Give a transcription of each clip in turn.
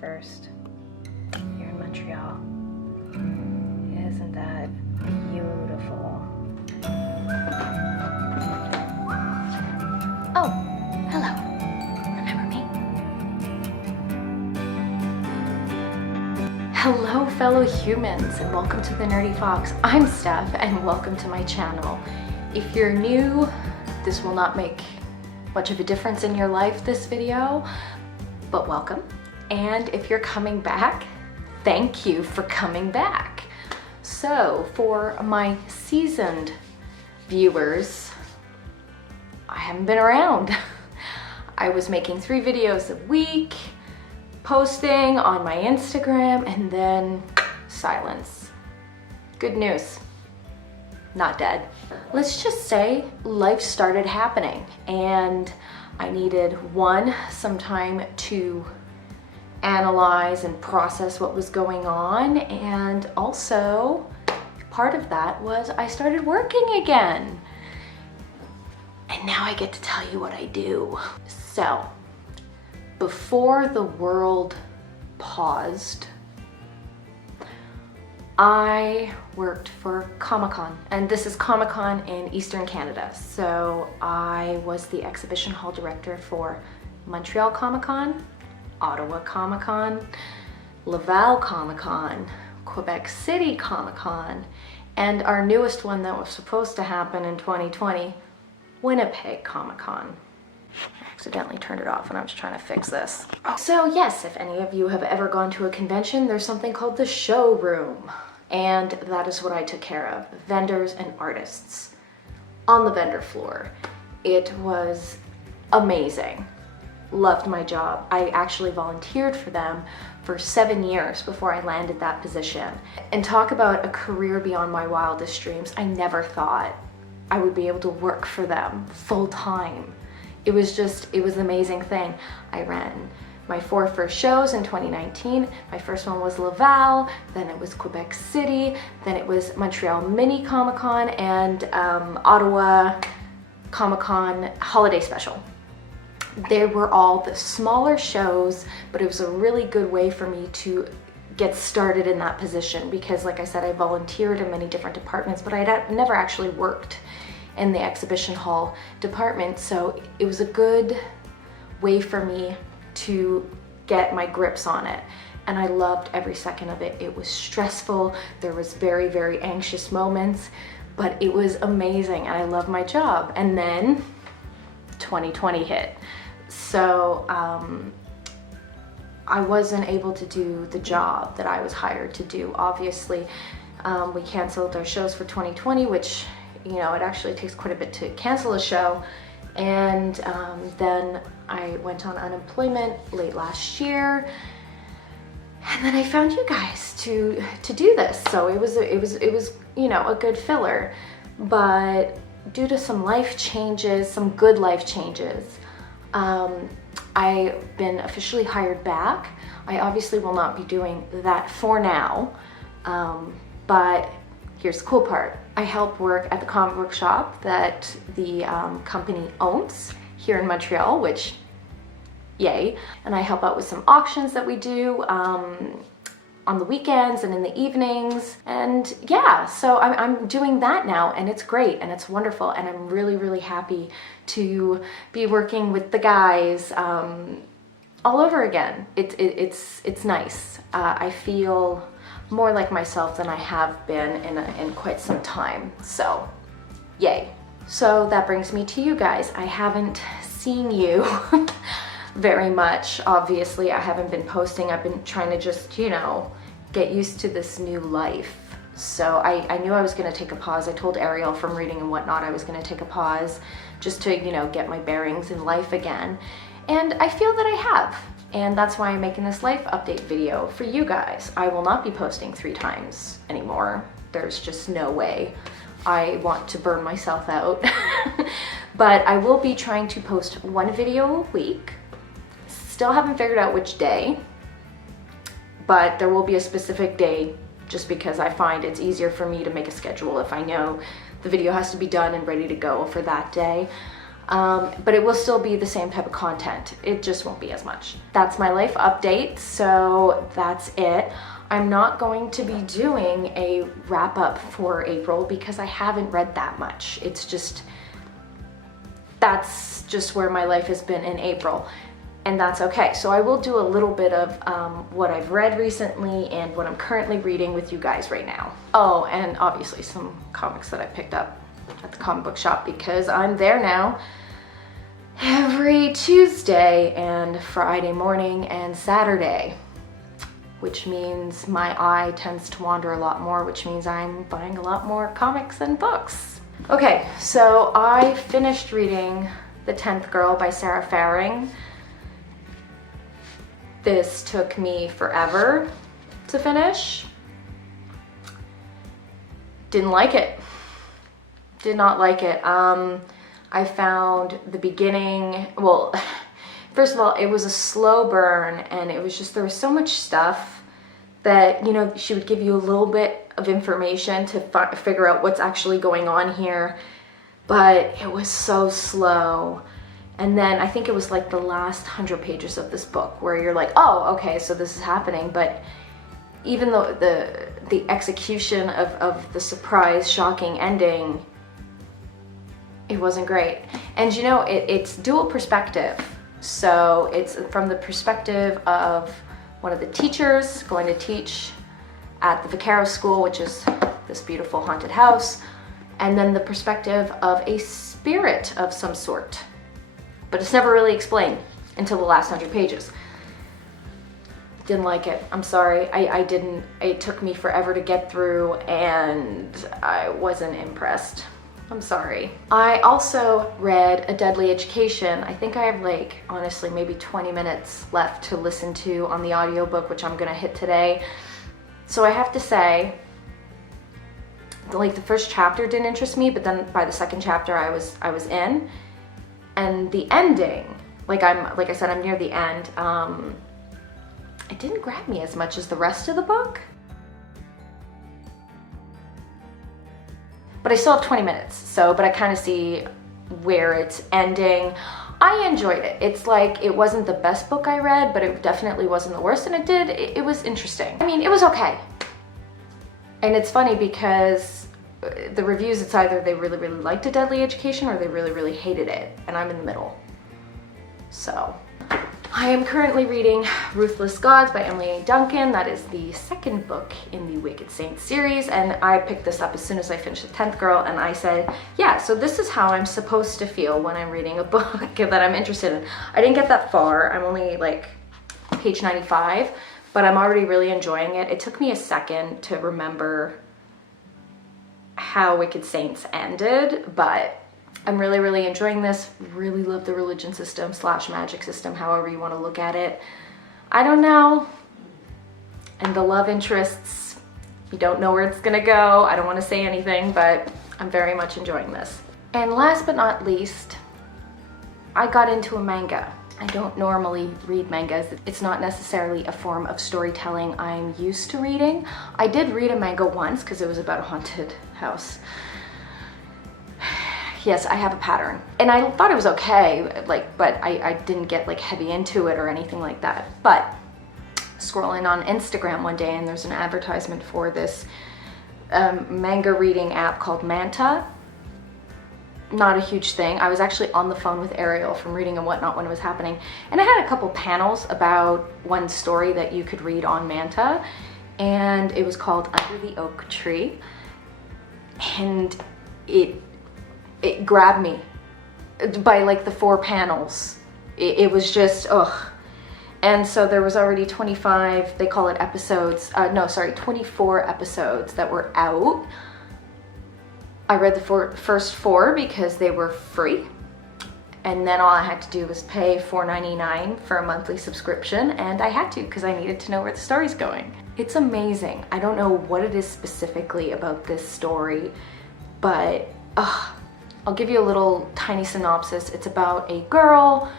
first here in Montreal. Isn't that beautiful? Oh, hello. Remember me? Hello, fellow humans, and welcome to the Nerdy Fox. I'm Steph, and welcome to my channel. If you're new, this will not make much of a difference in your life, this video, but welcome. And if you're coming back, thank you for coming back. So for my seasoned viewers, I haven't been around. I was making 3 videos a week, posting on my Instagram, and then silence. Good news, not dead. Let's just say life started happening and I needed some time to analyze and process what was going on, and also part of that was I started working again. And now I get to tell you what I do. So, before the world paused, I worked for Comic-Con, and this is Comic-Con in Eastern Canada. So I was the exhibition hall director for Montreal Comic-Con, Ottawa Comic-Con, Laval Comic-Con, Quebec City Comic-Con, and our newest one that was supposed to happen in 2020, Winnipeg Comic-Con. I accidentally turned it off when I was trying to fix this. So yes, if any of you have ever gone to a convention, there's something called the showroom, and that is what I took care of, vendors and artists on the vendor floor. It was amazing. Loved my job. I actually volunteered for them for 7 years before I landed that position. And talk about a career beyond my wildest dreams. I never thought I would be able to work for them full time. It was an amazing thing. I ran my 4 first shows in 2019. My first one was Laval, then it was Quebec City, then it was Montreal Mini Comic-Con, and Ottawa Comic-Con Holiday Special. They were all the smaller shows, but it was a really good way for me to get started in that position because, like I said, I volunteered in many different departments, but I'd never actually worked in the exhibition hall department, so it was a good way for me to get my grips on it, and I loved every second of it. It was stressful, there was very, very anxious moments, but it was amazing and I loved my job. And then 2020 hit, so I wasn't able to do the job that I was hired to do. Obviously, we canceled our shows for 2020, which, you know, it actually takes quite a bit to cancel a show. And then I went on unemployment late last year, and then I found you guys to do this. So it was you know, a good filler. But due to some life changes, some good life changes, I've been officially hired back. I obviously will not be doing that for now, but here's the cool part. I help work at the comic book shop that the company owns here in Montreal, which, yay. And I help out with some auctions that we do on the weekends and in the evenings. And yeah, so I'm doing that now, and it's great and it's wonderful. And I'm really, really happy to be working with the guys all over again. It's nice. I feel more like myself than I have been in quite some time, so yay. So that brings me to you guys. I haven't seen you very much. Obviously, I haven't been posting. I've been trying to just, you know, get used to this new life. So I knew I was gonna take a pause. I told Ariel from reading and whatnot I was gonna take a pause just to, you know, get my bearings in life again. And I feel that I have. And that's why I'm making this life update video for you guys. I will not be posting 3 times anymore. There's just no way. I want to burn myself out. But I will be trying to post 1 video a week. Still haven't figured out which day, but there will be a specific day just because I find it's easier for me to make a schedule if I know the video has to be done and ready to go for that day. but it will still be the same type of content. It just won't be as much. That's my life update, so that's it. I'm not going to be doing a wrap up for April because I haven't read that much. It's just, that's just where my life has been in April, and that's okay. So I will do a little bit of what I've read recently and what I'm currently reading with you guys right now. Oh, and obviously some comics that I picked up at the comic book shop because I'm there now every Tuesday and Friday morning and Saturday, which means my eye tends to wander a lot more, which means I'm buying a lot more comics and books. Okay, so I finished reading The 10th Girl by Sara Faring. This took me forever to finish. Didn't like it. Did not like it. I found the beginning, well, first of all, it was a slow burn, and it was just, there was so much stuff that, you know, she would give you a little bit of information to figure out what's actually going on here, but it was so slow. And then I think it was like the last 100 pages of this book where you're like, oh, okay, so this is happening. But even though the execution of the surprise, shocking ending, it wasn't great. And you know, it's dual perspective. So it's from the perspective of one of the teachers going to teach at the Vaquero School, which is this beautiful haunted house, and then the perspective of a spirit of some sort. But it's never really explained until the last 100 pages. Didn't like it. I'm sorry. I didn't. It took me forever to get through, and I wasn't impressed. I'm sorry. I also read A Deadly Education. I think I have like, honestly, maybe 20 minutes left to listen to on the audiobook, which I'm gonna hit today. So I have to say, like, the first chapter didn't interest me, but then by the second chapter I was in. And the ending, like I said, I'm near the end. It didn't grab me as much as the rest of the book. But I still have 20 minutes, so, but I kind of see where it's ending. I enjoyed it. It's like, it wasn't the best book I read, but it definitely wasn't the worst, and it was interesting. I mean, it was okay. And it's funny because the reviews, it's either they really, really liked A Deadly Education or they really, really hated it, and I'm in the middle. So, I am currently reading Ruthless Gods by Emily Duncan. That is the second book in the Wicked Saints series, and I picked this up as soon as I finished The 10th Girl, and I said, yeah, so this is how I'm supposed to feel when I'm reading a book that I'm interested in. I didn't get that far. I'm only like page 95, but I'm already really enjoying it. It took me a second to remember how Wicked Saints ended, but I'm really, really enjoying this. Really love the religion system / magic system, however you want to look at it. I don't know. And the love interests, you don't know where it's gonna go. I don't want to say anything, but I'm very much enjoying this. And last but not least, I got into a manga. I don't normally read mangas. It's not necessarily a form of storytelling I'm used to reading. I did read a manga once because it was about a haunted house. Yes, I have a pattern. And I thought it was okay, like, but I didn't get like heavy into it or anything like that. But scrolling on Instagram one day, and there's an advertisement for this manga reading app called Manta. Not a huge thing. I was actually on the phone with Ariel from Reading and Whatnot when it was happening, and I had a couple panels about one story that you could read on Manta, and it was called Under the Oak Tree, and it grabbed me by like the 4 panels. It was just, ugh. And so there was already 25, they call it episodes, 24 episodes that were out. I read the first 4 because they were free. And then all I had to do was pay $4.99 for a monthly subscription, and I had to because I needed to know where the story's going. It's amazing. I don't know what it is specifically about this story, but I'll give you a little tiny synopsis. It's about a girl,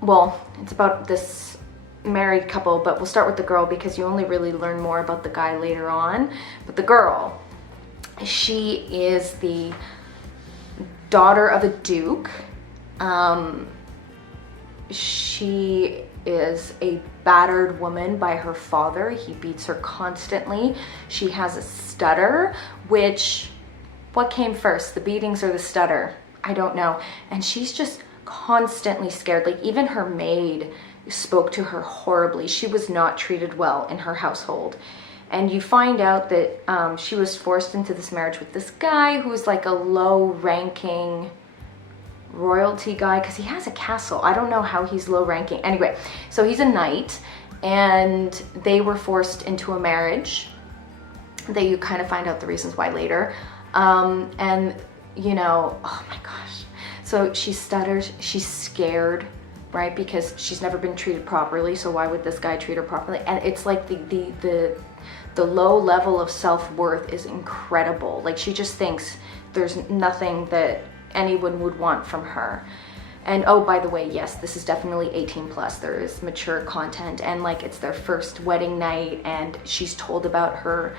well, it's about this married couple, but we'll start with the girl because you only really learn more about the guy later on. But the girl, she is the daughter of a duke, She is a battered woman by her father. He beats her constantly. She has a stutter, which, what came first, the beatings or the stutter? I don't know. And she's just constantly scared. Like, even her maid spoke to her horribly. She was not treated well in her household. And you find out that she was forced into this marriage with this guy who's like a low-ranking royalty guy, because he has a castle. I don't know how he's low-ranking. Anyway, so he's a knight, and they were forced into a marriage that you kind of find out the reasons why later. And, you know, oh my gosh. So she stutters, she's scared, right? Because she's never been treated properly, so why would this guy treat her properly? And it's like the low level of self-worth is incredible. Like, she just thinks there's nothing that anyone would want from her. And oh, by the way, yes, this is definitely 18 plus. There is mature content, and like, it's their first wedding night, and she's told about her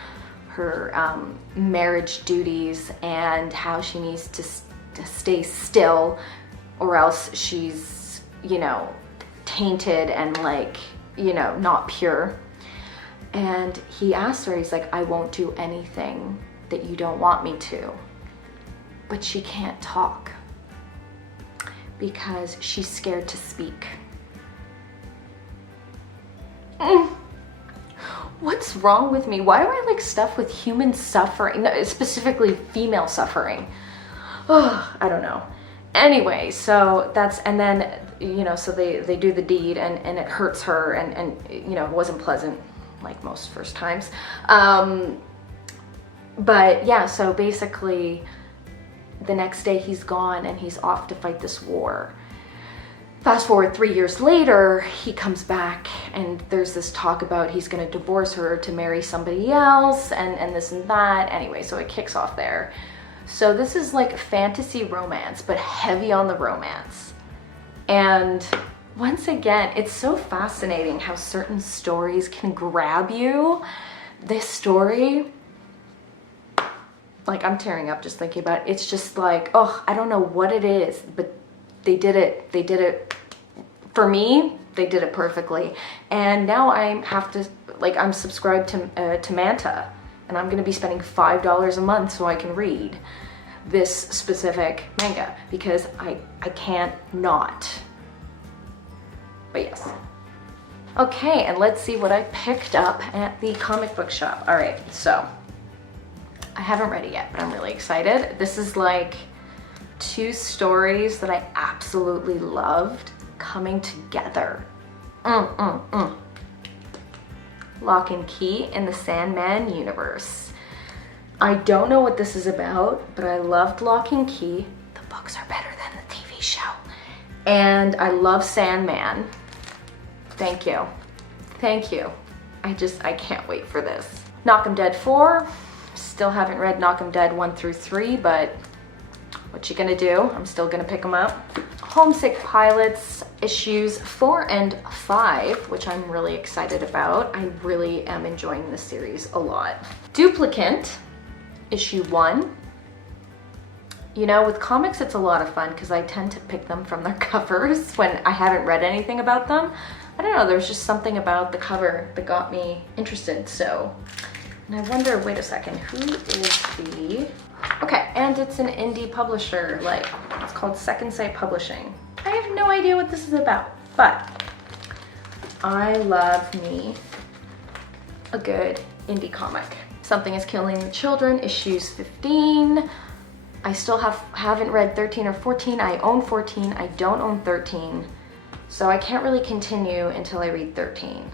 marriage duties and how she needs to stay still, or else she's, you know, tainted and, like, you know, not pure. And he asked her, he's like, I won't do anything that you don't want me to. But she can't talk because she's scared to speak. What's wrong with me? Why do I like stuff with human suffering, no, specifically female suffering? Oh, I don't know. Anyway, so that's, and then, you know, so they do the deed, and it hurts her, and you know, it wasn't pleasant, like most first times. But yeah, so basically the next day he's gone and he's off to fight this war. Fast forward 3 years later, he comes back, and there's this talk about he's gonna divorce her to marry somebody else, and this and that. Anyway, so it kicks off there. So this is like fantasy romance, but heavy on the romance. And once again, it's so fascinating how certain stories can grab you. This story, like, I'm tearing up just thinking about it. It's just like, oh, I don't know what it is, but they did it for me. They did it perfectly. And now I have to, like, I'm subscribed to Manta, and I'm gonna be spending $5 a month so I can read this specific manga, because I can't not. But yes. Okay, and let's see what I picked up at the comic book shop. All right, so I haven't read it yet, but I'm really excited. This is like 2 stories that I absolutely loved coming together. Lock and Key in the Sandman universe. I don't know what this is about, but I loved Lock and Key. The books are better than the TV show. And I love Sandman. Thank you. Thank you. I can't wait for this. Knock 'em Dead 4. Still haven't read Knock 'em Dead 1 through 3, but what you gonna do? I'm still gonna pick them up. Homesick Pilots issues 4 and 5, which I'm really excited about. I really am enjoying this series a lot. Duplicant issue 1. You know, with comics, it's a lot of fun because I tend to pick them from their covers when I haven't read anything about them. I don't know, there's just something about the cover that got me interested, so. And I wonder, wait a second, who is the, okay, and it's an indie publisher, like, it's called Second Sight Publishing. I have no idea what this is about, but I love me a good indie comic. Something is Killing the Children, issues 15. I still haven't read 13 or 14. I own 14, I don't own 13. So I can't really continue until I read 13.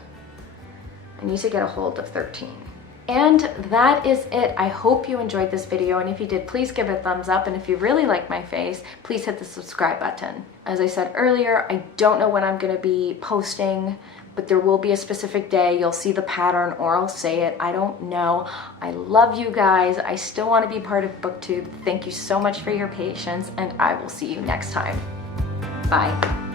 I need to get a hold of 13. And that is it. I hope you enjoyed this video, and if you did, please give it a thumbs up, and if you really like my face, please hit the subscribe button. As I said earlier, I don't know when I'm gonna be posting, but there will be a specific day. You'll see the pattern, or I'll say it. I don't know. I love you guys. I still want to be part of BookTube. Thank you so much for your patience, and I will see you next time. Bye.